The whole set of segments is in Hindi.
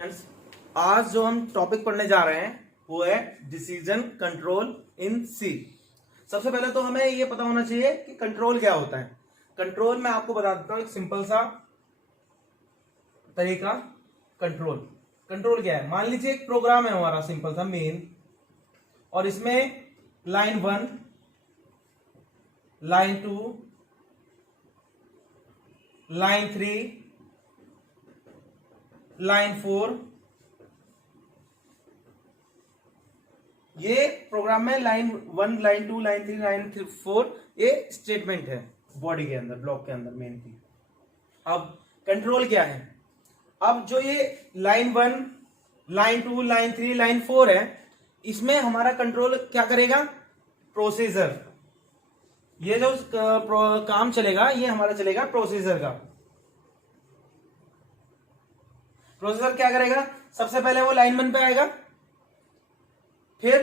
Friends, आज जो हम टॉपिक पढ़ने जा रहे हैं वो है डिसीजन कंट्रोल इन सी। सबसे पहले तो हमें ये पता होना चाहिए कि कंट्रोल क्या होता है। कंट्रोल मैं आपको बता देता हूं, एक सिंपल सा तरीका। कंट्रोल कंट्रोल क्या है? मान लीजिए एक प्रोग्राम है हमारा सिंपल सा मेन, और इसमें लाइन 1, लाइन 2, लाइन 3, लाइन 4, ये प्रोग्राम में लाइन 1, लाइन 2, लाइन 3, लाइन 4 ये स्टेटमेंट है बॉडी के अंदर, ब्लॉक के अंदर मेन की। अब कंट्रोल क्या है? अब जो ये लाइन 1, लाइन 2, लाइन 3, लाइन 4 है, इसमें हमारा कंट्रोल क्या करेगा? प्रोसीजर। ये जो काम चलेगा ये हमारा चलेगा प्रोसीजर का। प्रोसीजर क्या करेगा? सबसे पहले वो लाइन 1 पे आएगा, फिर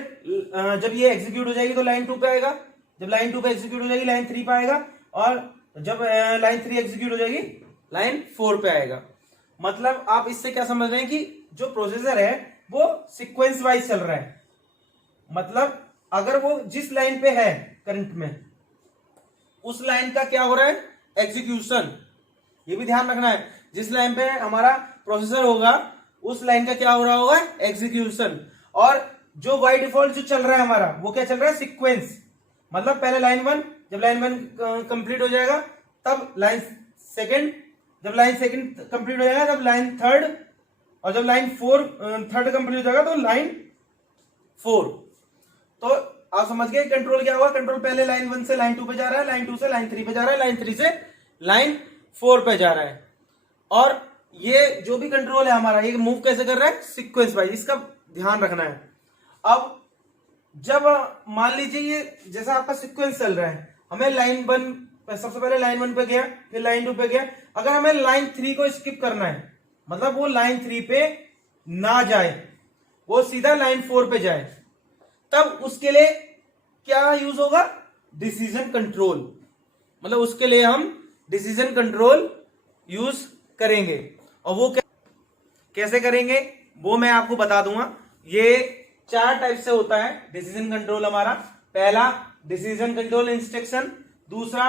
जब ये एग्जीक्यूट हो जाएगी तो लाइन 2 पे आएगा, जब लाइन 2 पे एग्जीक्यूट हो जाएगी लाइन 3 पे आएगा, और जब लाइन 3 एग्जीक्यूट हो जाएगी लाइन 4 पे आएगा। मतलब आप इससे क्या समझ रहे हैं कि जो प्रोसेसर है वो सीक्वेंस वाइज चल रहा है। मतलब अगर वो जिस लाइन पे है करंट में, उस लाइन का क्या हो रहा है? एग्जीक्यूशन। ये भी ध्यान रखना है, जिस लाइन पे हमारा प्रोसेसर होगा उस लाइन का क्या हो रहा होगा? एग्जीक्यूशन। और जो बाय डिफॉल्ट जो चल रहा है हमारा वो क्या चल रहा है? सीक्वेंस। मतलब पहले लाइन 1, जब लाइन 1 कंप्लीट हो जाएगा तब लाइन सेकंड, जब लाइन सेकंड कंप्लीट हो जाएगा तब लाइन थर्ड, और जब लाइन 4 थर्ड कंप्लीट हो जाएगा तो लाइन 4। तो आप समझ गए कंट्रोल क्या हुआ? कंट्रोल पहले लाइन 1 से लाइन 2 पे जा रहा है, लाइन 2 से लाइन 3 पे जा रहा है, लाइन 3 से लाइन 4 पे जा रहा है। और ये जो भी कंट्रोल है हमारा, ये मूव कैसे कर रहा है? Sequence wise. इसका ध्यान रखना है। अब जब मान लीजिए ये जैसा आपका सीक्वेंस चल रहा है, हमें लाइन 1 सबसे पहले लाइन 1 पे गया, फिर लाइन 2 पे गया। अगर हमें लाइन 3 को स्किप करना है, मतलब वो लाइन 3 पे ना जाए, वो सीधा लाइन 4 पे जाए, तब उसके लिए क्या यूज होगा? Decision control. मतलब उसके लिए हम डिसीजन कंट्रोल यूज करेंगे। और वो कैसे करेंगे वो मैं आपको बता दूंगा। ये 4 टाइप से होता है डिसीजन कंट्रोल हमारा। पहला डिसीजन कंट्रोल इंस्ट्रक्शन, दूसरा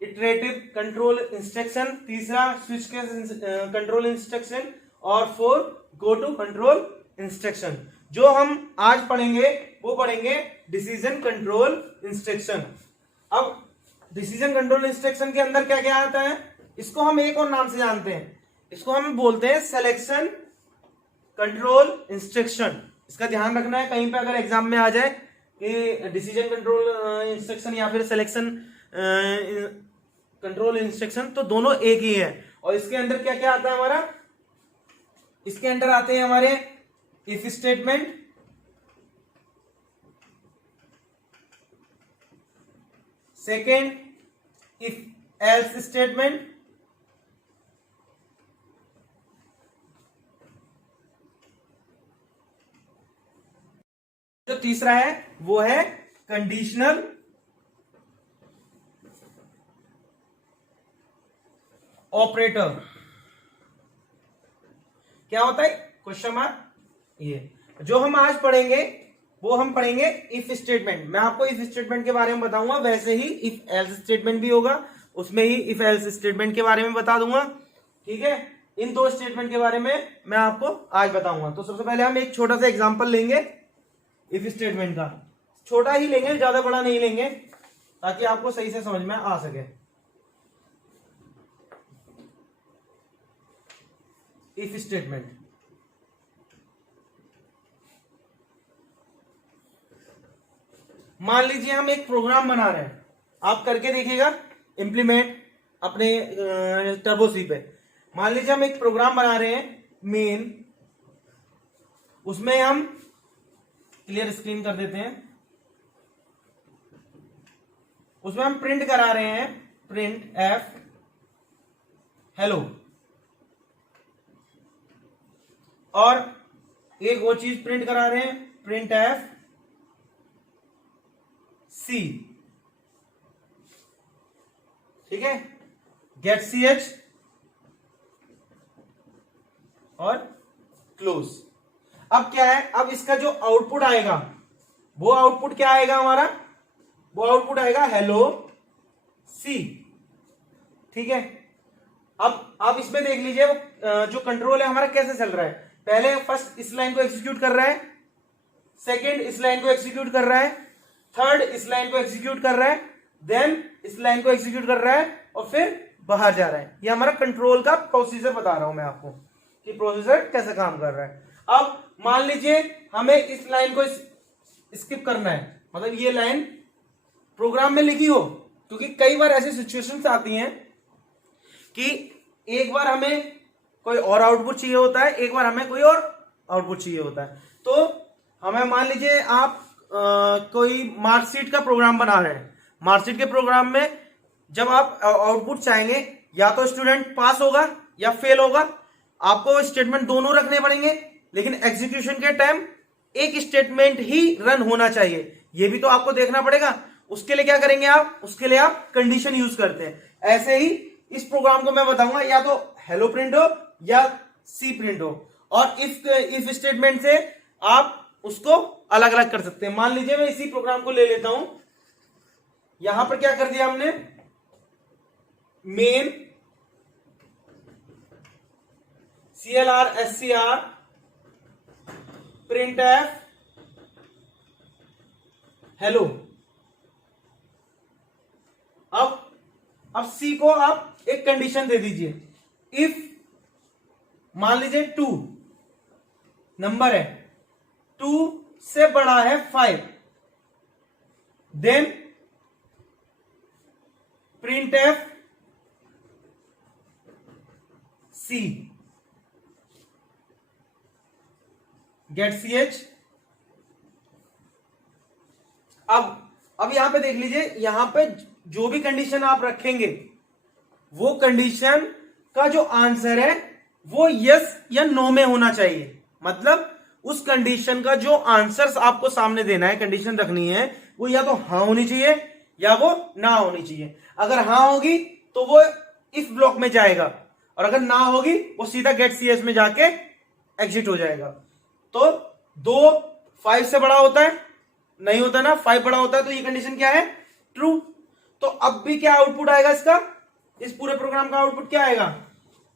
इटरेटिव कंट्रोल इंस्ट्रक्शन, तीसरा स्विच केस कंट्रोल इंस्ट्रक्शन, और 4 गो टू कंट्रोल इंस्ट्रक्शन। जो हम आज पढ़ेंगे वो पढ़ेंगे डिसीजन कंट्रोल इंस्ट्रक्शन। अब डिसीजन कंट्रोल इंस्ट्रक्शन के अंदर क्या क्या आता है? इसको हम एक और नाम से जानते हैं, इसको हम बोलते हैं सिलेक्शन कंट्रोल इंस्ट्रक्शन। इसका ध्यान रखना है, कहीं पे अगर एग्जाम में आ जाए कि डिसीजन कंट्रोल इंस्ट्रक्शन या फिर सिलेक्शन कंट्रोल इंस्ट्रक्शन, तो दोनों एक ही है। और इसके अंदर क्या क्या आता है हमारा? इसके अंदर आते हैं हमारे if statement, second if else statement, जो तीसरा है वो है कंडीशनल ऑपरेटर। क्या होता है? Question mark. ये जो हम आज पढ़ेंगे वो हम पढ़ेंगे इफ स्टेटमेंट। मैं आपको इफ स्टेटमेंट के बारे में बताऊंगा, वैसे ही इफ एल्स स्टेटमेंट भी होगा, उसमें ही इफ एल्स स्टेटमेंट के बारे में बता दूंगा। ठीक है, इन 2 स्टेटमेंट के बारे में मैं आपको आज बताऊंगा। तो सबसे पहले हम एक छोटा सा एग्जांपल लेंगे इफ स्टेटमेंट का। छोटा ही लेंगे, ज्यादा बड़ा नहीं लेंगे, ताकि आपको सही से समझ में आ सके। इफ स्टेटमेंट, मान लीजिए हम एक प्रोग्राम बना रहे हैं, आप करके देखिएगा इंप्लीमेंट अपने टर्बो सी पे। मान लीजिए हम एक प्रोग्राम बना रहे हैं मेन, उसमें हम क्लियर स्क्रीन कर देते हैं, उसमें हम प्रिंट करा रहे हैं प्रिंट एफ हेलो, और एक वो चीज प्रिंट करा रहे हैं प्रिंट एफ सी। ठीक है, गेट सी एच और क्लोज। अब क्या है, अब इसका जो आउटपुट आएगा वो आउटपुट क्या आएगा हमारा, वो आउटपुट आएगा हेलो सी। ठीक है, अब इसमें देख लीजिए वो जो कंट्रोल है हमारा कैसे चल रहा है। पहले फर्स्ट इस लाइन को एग्जीक्यूट कर रहा है, सेकेंड इस लाइन को एग्जीक्यूट कर रहा है, थर्ड इस लाइन को एग्जीक्यूट कर रहा है, देन इस लाइन को एग्जीक्यूट कर रहा है और फिर बाहर जा रहा है। ये हमारा कंट्रोल का प्रोसीजर बता रहा हूं मैं आपको कि प्रोसीजर कैसे काम कर रहा है। अब मान लीजिए हमें इस लाइन को स्किप करना है, मतलब ये लाइन प्रोग्राम में लिखी हो, क्योंकि कई बार ऐसी सिचुएशंस आती हैं कि एक बार हमें कोई और आउटपुट चाहिए होता है, एक बार हमें कोई और आउटपुट चाहिए होता है। तो हमें मान लीजिए आप कोई मार्कशीट का प्रोग्राम बना रहे हैं, मार्कशीट के प्रोग्राम में जब आप आउटपुट चाहेंगे या तो स्टूडेंट पास होगा या फेल होगा, आपको स्टेटमेंट दोनों रखने पड़ेंगे, लेकिन एग्जीक्यूशन के टाइम एक स्टेटमेंट ही रन होना चाहिए, ये भी तो आपको देखना पड़ेगा। उसके लिए क्या करेंगे आप, उसके लिए आप कंडीशन यूज करते हैं। ऐसे ही इस प्रोग्राम को मैं बताऊंगा या तो हेलो प्रिंट हो या सी प्रिंट हो, और इफ स्टेटमेंट से आप उसको अलग अलग कर सकते हैं। मान लीजिए मैं इसी प्रोग्राम को ले लेता हूं, यहां पर क्या कर दिया हमने, main CLR print F hello. अब सी को आप एक कंडीशन दे दीजिए, इफ मान लीजिए 2 नंबर है, 2 से बड़ा है 5, then print F C get CH। अब यहां पे देख लीजिए, यहां पे जो भी कंडीशन आप रखेंगे वो कंडीशन का जो आंसर है वो यस या नो में होना चाहिए। मतलब उस कंडीशन का जो आंसर आपको सामने देना है, कंडीशन रखनी है, वो या तो हां होनी चाहिए या वो ना होनी चाहिए। अगर हां होगी तो वो इफ ब्लॉक में जाएगा, और अगर ना होगी वो सीधा गेट CS में जाके एग्जिट हो जाएगा। तो 2 5 से बड़ा होता है, नहीं होता ना, 5 बड़ा होता है, तो ये कंडीशन क्या है, ट्रू। तो अब भी क्या आउटपुट आएगा इसका, इस पूरे प्रोग्राम का आउटपुट क्या आएगा,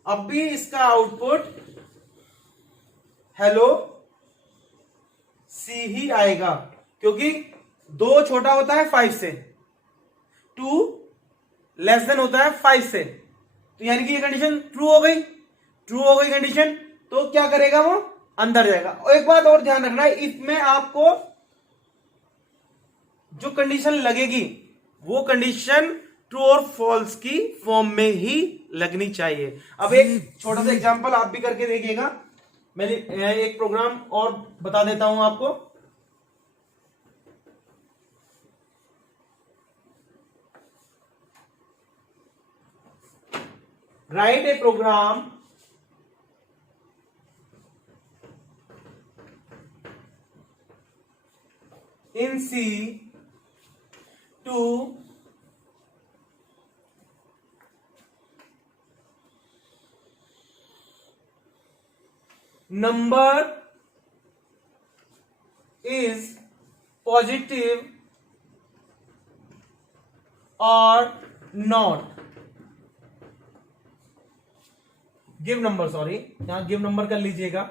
अब भी इसका आउटपुट हेलो सी ही आएगा, क्योंकि 2 छोटा होता है 5 से, 2 लेस देन होता है 5 से, तो यानी कि ये कंडीशन ट्रू हो गई। ट्रू हो गई कंडीशन, तो क्या करेगा, वो अंदर जाएगा। और एक बात और ध्यान रखना है, इफ में आपको जो कंडीशन लगेगी वो कंडीशन ट्रू और फॉल्स की फॉर्म में ही लगनी चाहिए। अब एक छोटा सा एग्जांपल आप भी करके देखिएगा, मैं एक प्रोग्राम और बता देता हूं आपको। Write a program in C to number is positive or not, give number, sorry यहां गिव नंबर कर लीजिएगा।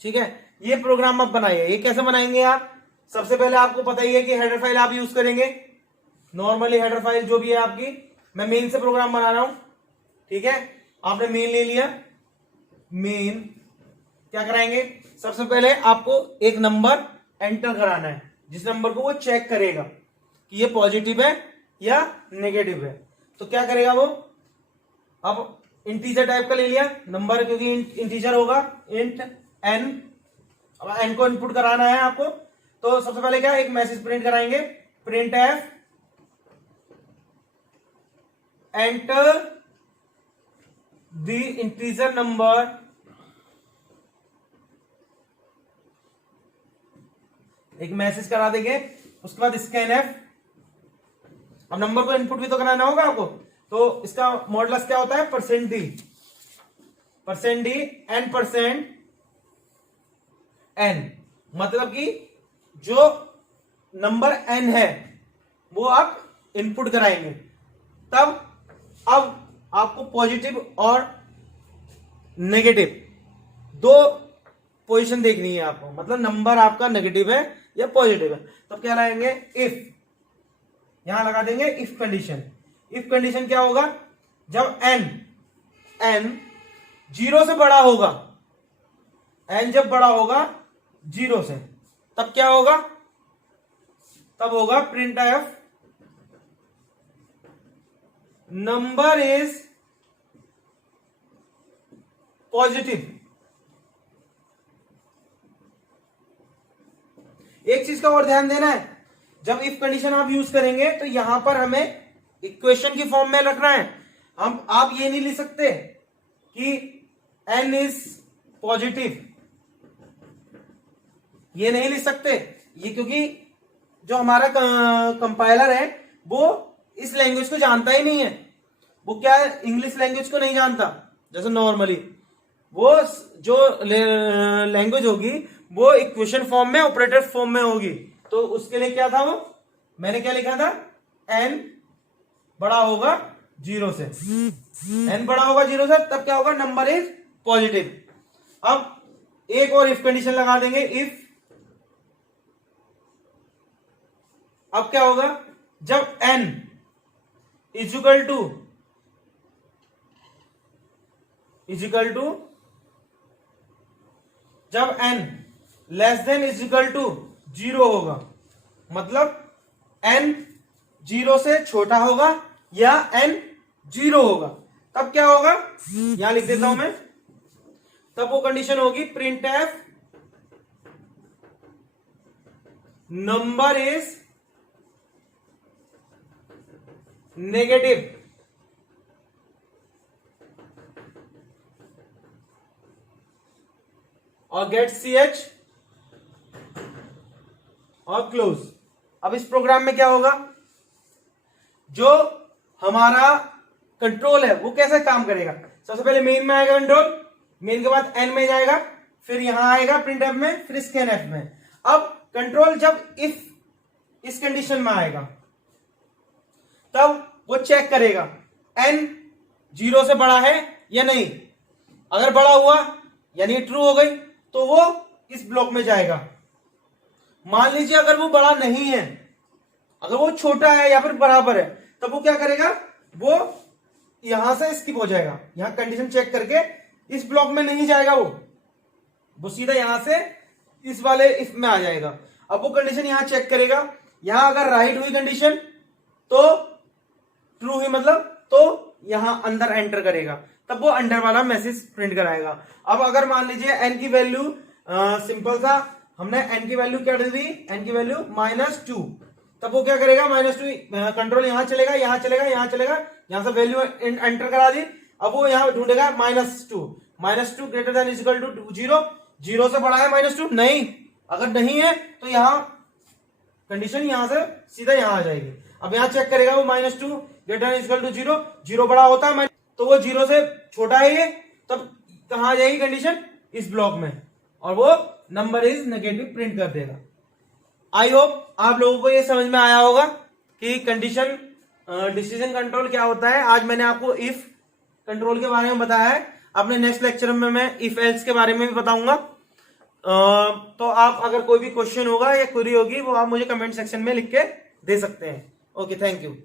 ठीक है, ये प्रोग्राम आप बनाइए। ये कैसे बनाएंगे आप, सबसे पहले आपको पता ही है कि हेडर फाइल आप यूज करेंगे। नॉर्मली हेडर फाइल जो भी है आपकी, मैं मेन से प्रोग्राम बना रहा हूं। ठीक है, आपने मेन ले लिया, मेन क्या कराएंगे, सबसे पहले आपको एक नंबर एंटर कराना है, जिस नंबर को वो चेक करेगा कि ये पॉजिटिव है या नेगेटिव है। तो क्या करेगा वो, अब इंटीजर टाइप का ले लिया नंबर, क्योंकि इंटीजर होगा, इंट एन। अब एन को इनपुट कराना है आपको, तो सबसे पहले क्या, एक मैसेज प्रिंट कराएंगे, print F enter the integer number एक मैसेज करा देंगे। उसके बाद स्कैन एफ, अब नंबर को इनपुट भी तो कराना होगा आपको, तो इसका मॉडुलस क्या होता है, %d। Percent d n percent n, मतलब कि जो नंबर एन है वो आप इनपुट कराएंगे, तब अब आपको पॉजिटिव और नेगेटिव दो पोजीशन देखनी है आपको, मतलब नंबर आपका नेगेटिव है या पॉजिटिव है, तब क्या लगाएंगे, इफ, यहां लगा देंगे इफ कंडीशन। इफ कंडीशन क्या होगा, जब एन 0 से बड़ा होगा, एन जब बड़ा होगा 0 से, तब क्या होगा, तब होगा print F number is positive. एक चीज का और ध्यान देना है, जब इफ कंडीशन आप यूज करेंगे तो यहां पर हमें इक्वेशन की फॉर्म में रखना है। हम आप ये नहीं लिख सकते कि एन इज पॉजिटिव, ये नहीं लिख सकते, ये क्योंकि जो हमारा कंपाइलर है वो इस लैंग्वेज को जानता ही नहीं है, वो क्या है, इंग्लिश लैंग्वेज को नहीं जानता। जैसे नॉर्मली वो जो लैंग्वेज होगी वो इक्वेशन फॉर्म में, ऑपरेटर फॉर्म में होगी, तो उसके लिए क्या था, वो मैंने क्या लिखा था, एन बड़ा होगा 0 से, एन बड़ा होगा 0 से, तब क्या होगा, नंबर इज पॉजिटिव। अब एक और इफ कंडीशन लगा देंगे, इफ, अब क्या होगा, जब n इजिकल टू जब n less than equal to 0 होगा, मतलब n 0 से छोटा होगा या n 0 होगा, तब क्या होगा, यहां लिख देता हूं मैं, तब वो कंडीशन होगी print F number is negative. और गेट ch और क्लोज। अब इस प्रोग्राम में क्या होगा, जो हमारा कंट्रोल है वो कैसे काम करेगा, सबसे पहले मेन में आएगा कंट्रोल, मेन के बाद एन में जाएगा, फिर यहां आएगा प्रिंट एफ में, फिर स्कैन एफ में। अब कंट्रोल जब इफ इस कंडीशन में आएगा तब वो चेक करेगा n 0 से बड़ा है या नहीं, अगर बड़ा हुआ यानी ट्रू हो गई तो वो इस ब्लॉक में जाएगा। मान लीजिए अगर वो बड़ा नहीं है, अगर वो छोटा है या फिर बराबर है, तब वो क्या करेगा, वो यहां से स्किप हो जाएगा, यहां कंडीशन चेक करके इस ब्लॉक में नहीं जाएगा, वो सीधा यहां से इस वाले इफ में आ जाएगा। अब वो कंडीशन यहां चेक करेगा, यहां अगर राइट हुई कंडीशन तो ट्रू हुई, मतलब तो यहां अंदर एंटर करेगा, तब वो अंडर वाला मैसेज प्रिंट कराएगा। अब अगर मान लीजिए n की वैल्यू सिंपल सा, हमने n की वैल्यू क्या दे दी, n की वैल्यू -2, तब वो क्या करेगा, -2 कंट्रोल यहां चलेगा, यहां चलेगा, यहां चलेगा, यहां से वैल्यू एंटर करा दी, अब वो यहां ढूंढेगा -2 ग्रेटर देन इक्वल टू 0, 0 से बड़ा है -2 नहीं, अगर नहीं है तो यहां कंडीशन यहां से सीधा यहां आ जाएगी। अब यहां चेक करेगा वो -2 ग्रेटर देन इक्वल टू 0, 0 बड़ा होता है तो वो 0 से छोटा है ये, तब कहां आ जाएगी कंडीशन, इस ब्लॉक में, और वो नंबर इज नेगेटिव प्रिंट कर देगा। आई होप आप लोगों को ये समझ में आया होगा कि कंडीशन डिसीजन कंट्रोल क्या होता है। आज मैंने आपको इफ कंट्रोल के बारे में बताया है, अपने नेक्स्ट लेक्चर में मैं इफ एल्स के बारे में भी बताऊंगा। तो आप अगर कोई भी क्वेश्चन होगा या क्वेरी होगी वो आप मुझे कमेंट सेक्शन में लिख के दे सकते हैं। Okay, thank you.